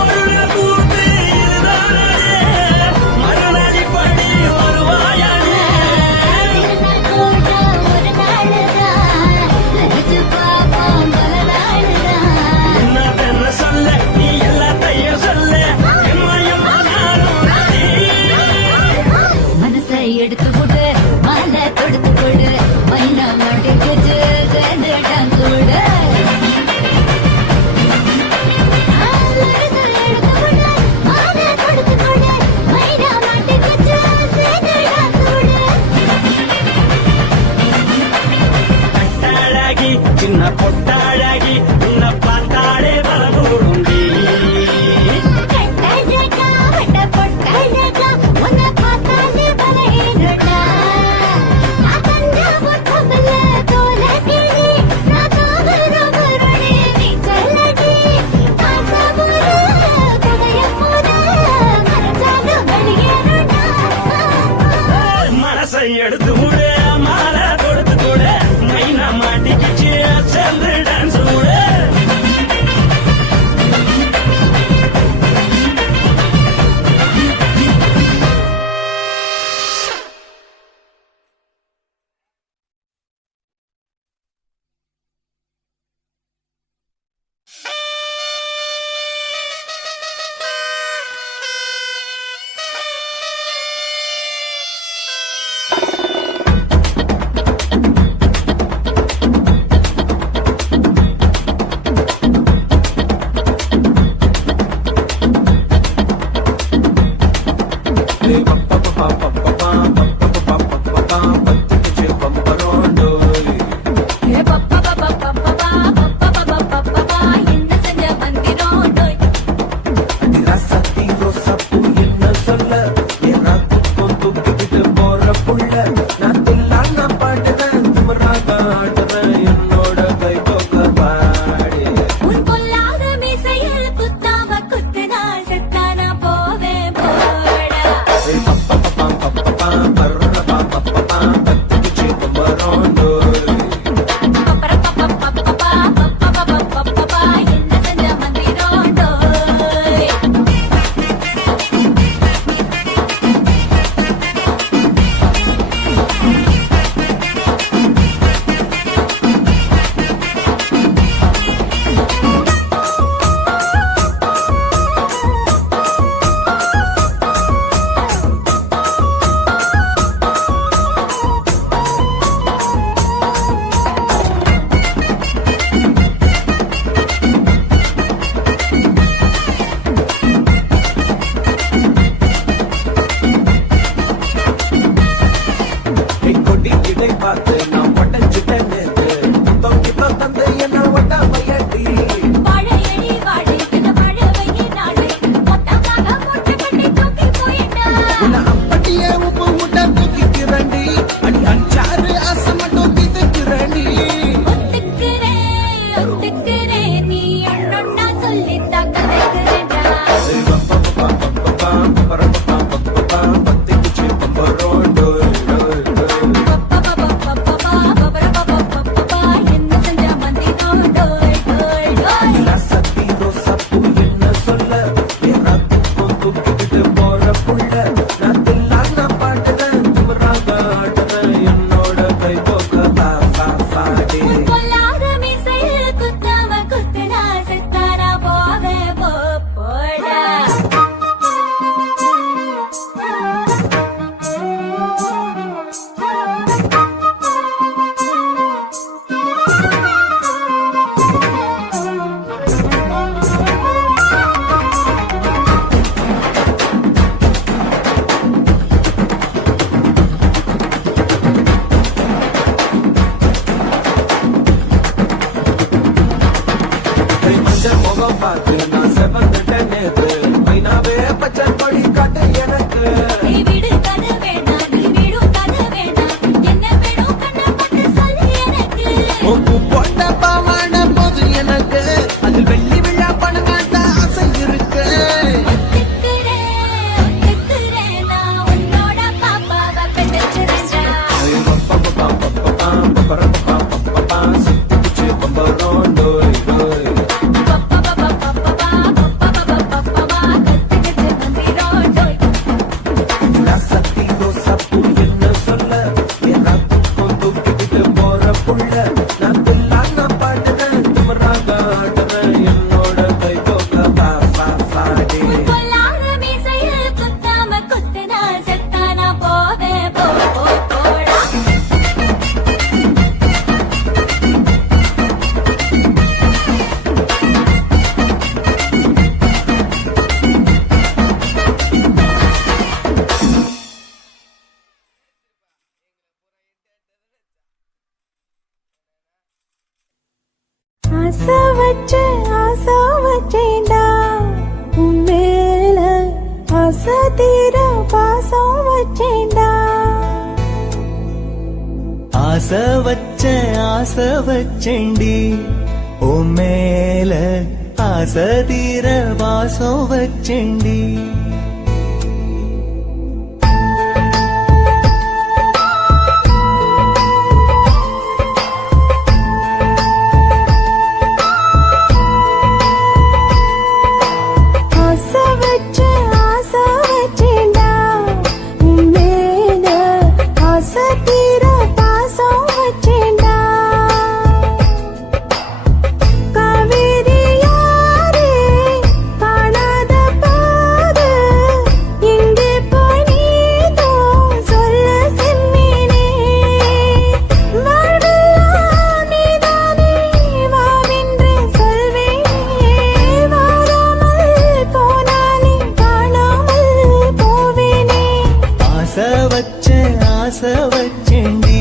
ஒரு பூத்து இதுதானே மறுநாளி படி வருவாயானே திருநாள் கூட ஒரு நாளுதான் நினைச்சு பாப்போம் பல நாளுதான் என்ன சொல்ல நீ எல்லாத்தையும் சொல்ல எம்மையும் நானும் மனசை எடுத்து கொடு மாலை தொடுத்து கொடு மைனா மாட்டிக்கிச்சு சேர்ந்து டான்ஸ் விடு மனசை எடுத்து கொடு மாலை தொடுத்து கொடு மைனா மாட்டிக்கிச்சு சேர்ந்து டான்ஸ் விடு கட்டாழகி சின்ன பொட்டாழகி உன்னை பார்த்தாலே வரகூடுண்டி கட்டழகா வட்ட பொட்டழகா உன்னை பார்த்தாலே வரேனுடா நான் தஞ்சாவூர் கமல தோல கிளி நான் காவலவருடே நீ சொல்லடி ஆசாபுர புகைய போத மனசாக வெளியேறுடா மனசை எடுத்து விடு மாலை கொடுத்து கூட மைனா மாட்டிக்கிச்சு சேர்ந்து டான்ஸ் விடு என்ன செஞ்ச மந்திரம் டோய் உன் பொல்லாத மீசையில் குத்தாம குத்துனா செத்தானா போவேன் போடா என்ன செஞ்ச மந்திரம் டோய் பார்த்து நான் பட்டஞ்சுட்டேன் தந்தை என்ன ஒட்டாமையடி வாழையடி வாழை இந்த வாழவையே நாளை மொத்தமாக மூட்டை கட்டி தூக்கி போயிட்டா அப்படியே உப்பு முட்டை தூக்கிக்கிறண்டி அடி அஞ்சாறு ஆசை மட்டும் தீத்துக்கிறண்டி ஒத்துக்கிறேன் நீ அண்ணா சொல்லி தக்கதைக்கிறேன்டா பத்திக்குச்சு பம்பரோண்டோ பப்ப ஆசை வச்சேன்டா உன் மேல ஆசை தீர பாசம் வச்சேன்டா ஆசை வச்சேண்டி ஓ மேல ஆசை தீர வாசம் வச்சேண்டி ஆசை வச்சேண்டி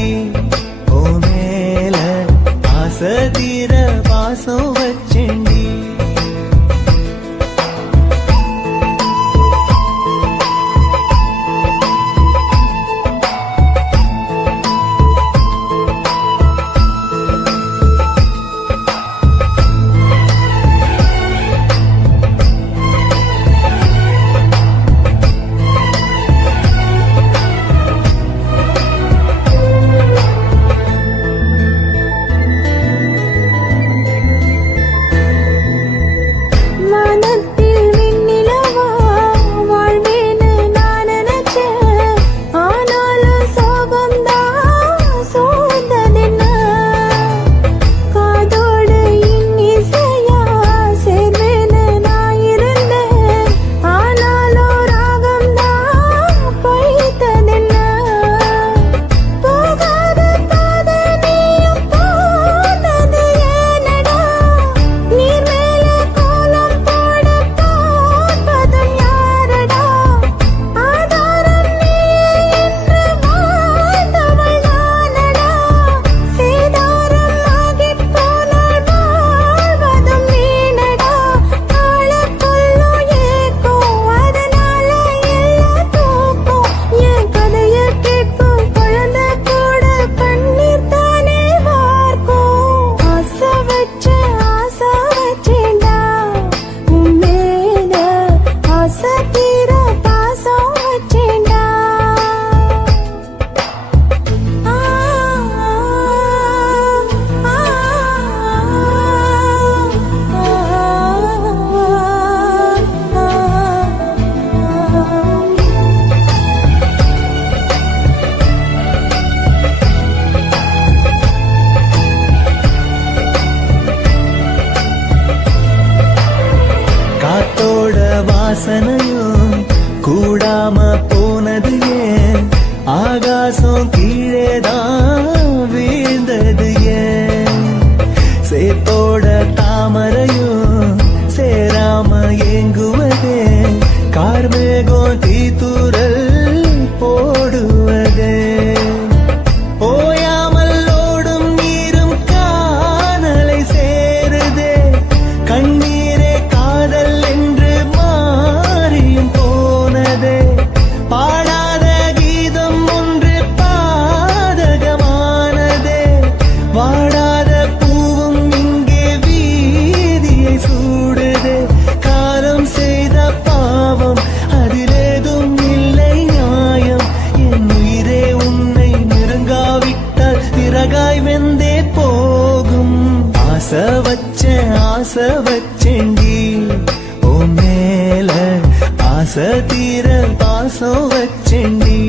ஓ மேல ஆசை தீர வாசம் வச்சேண்டி வாசனையும் கூடாம போனது ஏன் ஆகாசம் கீழேதான் வீழ்ந்தது ஏன் சேத்தோட தாமரையும் சேராம ஏங்குவதே கார்மேகம் தீத்துரல் போடுவதே ஓயாமல் ஓடும் நீரும் காதலை சேருதே கண்ணீரே காதல் என்று மாறியும் போனதே பாடாத கீதம் ஒன்று பாதகமானதே வாடாத பூவும் இங்கே வீதியை சூடுதே காலம் செய்த பாவம் அதிலேதும் இல்லை நியாயம் என் உயிரே உன்னை நெருங்காவிட்டால் பிறகாய் வெந்தே போகும் ஆசை வச்சேண்டி ஓ மேல ஆசை தீர பாசம் வச்சேண்டி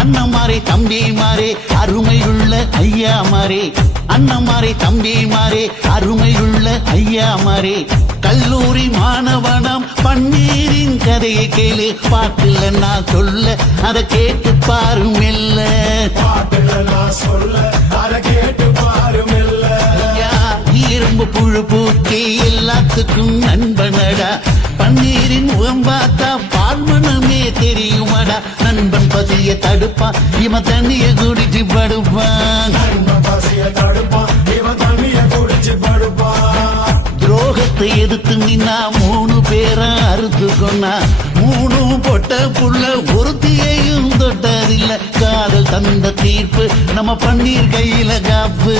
அண்ணன் மாறே தம்பி மாறே அருமையுள்ள ஐயா மாறே அண்ணமாரே தம்பிமாரே அருமையுள்ள ஐயாமாரே கல்லூரி மாணவனம் பன்னீரின் கதையை கேளு பாட்டுல நான் சொல்ல அதை கேட்டு பாரு மெல்ல ஐயா, இரும்பு புழு பூச்சி எல்லாத்துக்கும் நண்பனடா பன்னீரின் முகம் பார்த்தா பால்மனமே தெரியுமாடா நண்பன் பசிய தடுப்பான் இவன் தண்ணிய குடிச்சு படுப்பான் துரோகத்தை எதிர்த்து நின்னா 3 பேரை அறுத்து கொண்டா 3 பொட்ட புள்ள ஒருத்தியையும் தொட்டதில்லை காதல் தந்த தீர்ப்பு நம்ம பன்னீர் கையில காப்பு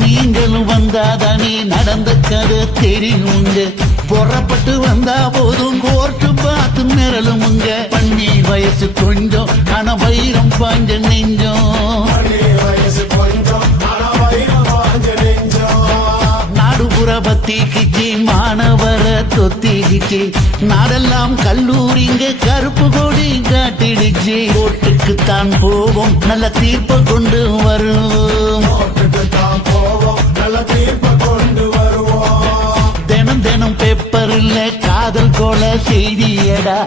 நீங்களும் வந்தாதானே நடந்த கதை தெரியுங்க புறப்பட்டு வந்தா போதும் கோர்ட்டு பார்த்து நிரலுமுங்க பண்ணி வயசு கொஞ்சம் ஆனா வைரம் பாஞ்ச நெஞ்சம் நாடுபுற பத்திக்கிச்சு மாணவர தொத்திக்கிச்சு நாடெல்லாம் கல்லூரிங்க கருப்பு கொடி காட்டிடுச்சு கோர்ட்டுக்குத்தான் போவோம் நல்ல தீர்ப்பை கொண்டு வருவோம் தினம் தினம் பேப்பர்ல காதல் கொல செய்தியடா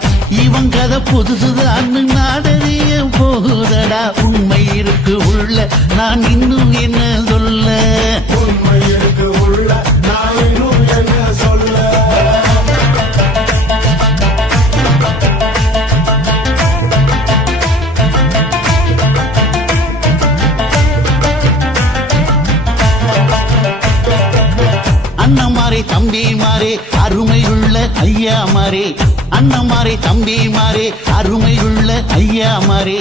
இவன் கதை புதுசுதான் நாடறிய போகுதடா உண்மை இருக்கு உள்ள நான் இன்னும் என்ன சொல்ல அண்ணமாரே தம்பிமாரே அருமையுள்ள ஐயாமாரே அண்ணமாரே தம்பிமாரே அருமையுள்ள ஐயாமாரே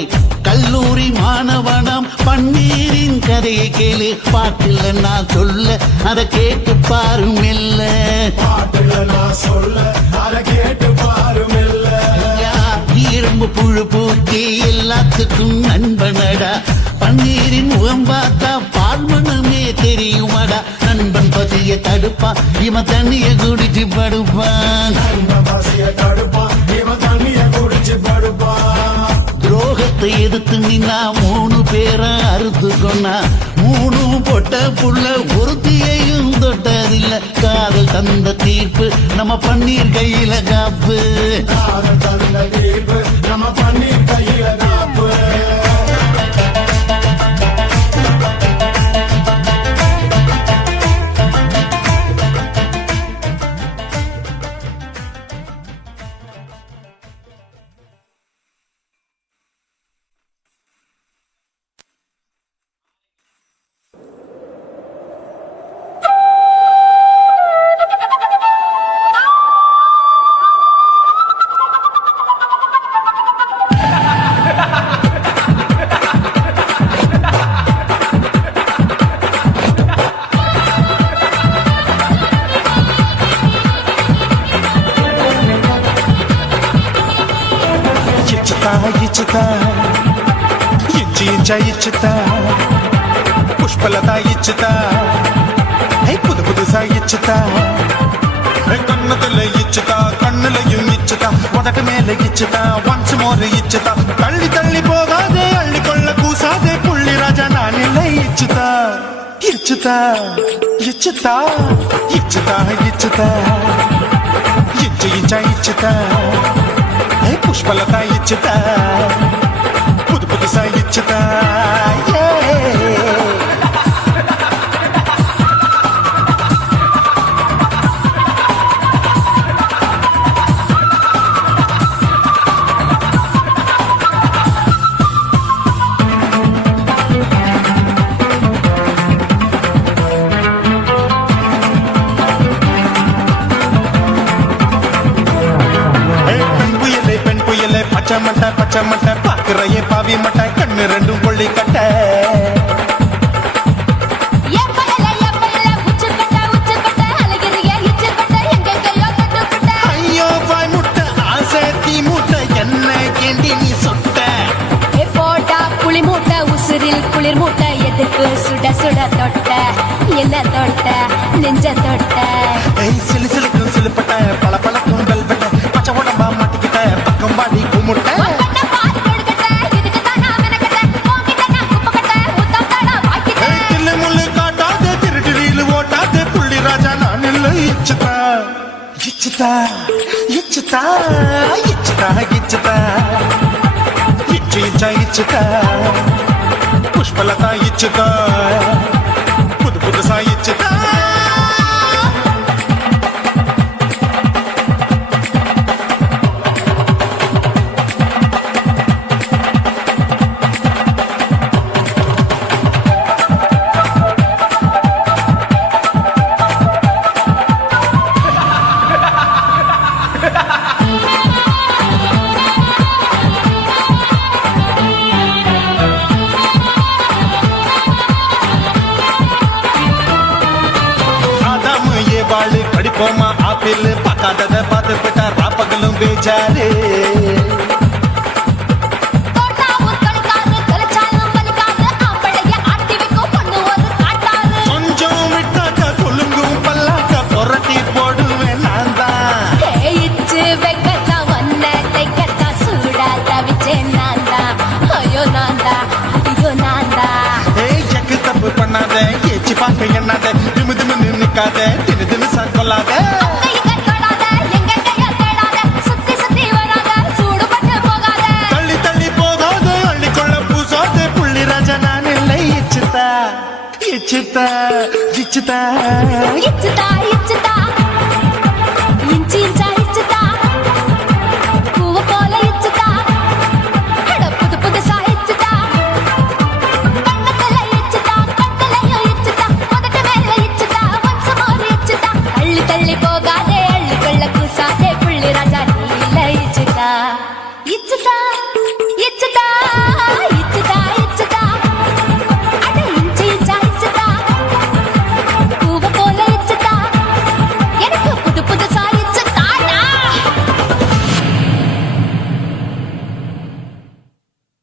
கல்லூரி மாணவனம் பன்னீரின் கதையை கேளு பாட்டுல நான் சொல்ல அதை கேட்டு பாரு மெல்ல ஐயா, இரும்பு புழு பூச்சி எல்லாத்துக்கும் நண்பனடா பன்னீரின் முகம் பார்த்தா பால்மனமே தெரியுமாடா நண்பன் பசிய தடுப்பான் இவன் தண்ணிய குடிச்சு படுப்பான் துரோகத்தை எதிர்த்து நின்னா 3 பேரை அறுத்து கொண்டா 3 பொட்ட புள்ள ஒருத்தியையும் தொட்டதில்லை காதல் தந்த தீர்ப்பு நம்ம பன்னீர் கையில காப்பு இச்சுதா புஷ்பலதா இச்சுதா புது புதுசா இச்சுதா கண்ணத்துல இச்சுதா கண்ணுலையும் இச்சுதா உதட்டு மேல இச்சுதா ஒன்ஸ் மோர் இச்சுதா தள்ளி தள்ளி போகாதே அள்ளி கொள்ள கூசாதே புள்ளி ராஜா நான் இல்லை இச்சுதா இச்சுதா இச்சுதா இச்சுதா இச்சுதா இச்சு இச்சா இச்சுதா புஷ்பலதா இச்சுதா புது புதுசா இச்சுதா பச்சை மட்டை பாக்குறையே பாவி மட்டை கண்ணு ரெண்டும் கொள்ளி கட்ட ஐயோ பாய் முட்டை ஆசை தீ மூட்டை என்ன கேண்டி நீ சொட்ட போட்டா புளி மூட்டை உசுரில் குளிர் மூட்டை எதுக்கு சுட சுட தொட்ட என்ன தொட்ட நெஞ்ச தொட்ட ஏய் சிலு சிலுக்கும் சிலுப்பட்ட பல பழக்கும் வெல்வெட்ட பச்சை உடம்பா மாட்டிக்கிட்ட பக்கம் பாடி குமுட்ட உன்கிட்ட பால் கொடுக்கட்ட, இதுக்குத்தான் நான் மெனக்கட்ட. உன்கிட்ட நான் குப்பைக்கட்ட, உத்தம் தடா வாய்க்கிட்ட. ஏய் தில்லு முள்ளு காட்டாதே திருட்டு ரீலு ஓட்டாதே புள்ளி ராஜா நான் இல்லை இச்சுதா இச்சுதா இச்சுதா இச்சுதா இச்சுதா இச்சு இச்சா இச்சுதா புஷ்பலதா இச்சுதா புது புதுசா இச்சுதா ஆதாமு ஏவாளு கடிப்போமா ஆப்பிள் பார்க்காதத பார்த்து விட்டா ராப்பகலும் பேஜாரு தோட்டாவும் தொலைக்காது, தொலைச்சாலும் வலிக்காது. ஆம்பளைய ஆட்டி வைக்கும் பொண்ணு ஒரு காட்டாது. கொஞ்சம் விட்டாக்க கொலுங்கும் பல்லாக்க புரட்டி போடுவேன் நான் தான் தேயிச்சு வைக்கத்தான் ஒன்ன தைக்கத்தான் சூடா தவிச்சேன் நான்தான். ஐயோ நான்தான், ஐயோ நான்தான். ஏய் எக்கு தப்பு பண்ணாத ஏச்சி பார்க்க எண்ணாத திமு திமு நிக்காத தினு தினு கொள்ளாத கையை தொடாத, எங்க கையை தேடாத. சுத்தி சுத்தி வராத, சூடுபட்டு போகாத. தள்ளி தள்ளி போகாது அள்ளிக்கொள்ள பூசாது புள்ளி ராஜா நான் இல்லை இச்சுதா இச்சுதா இச்சுதா இச்சுதா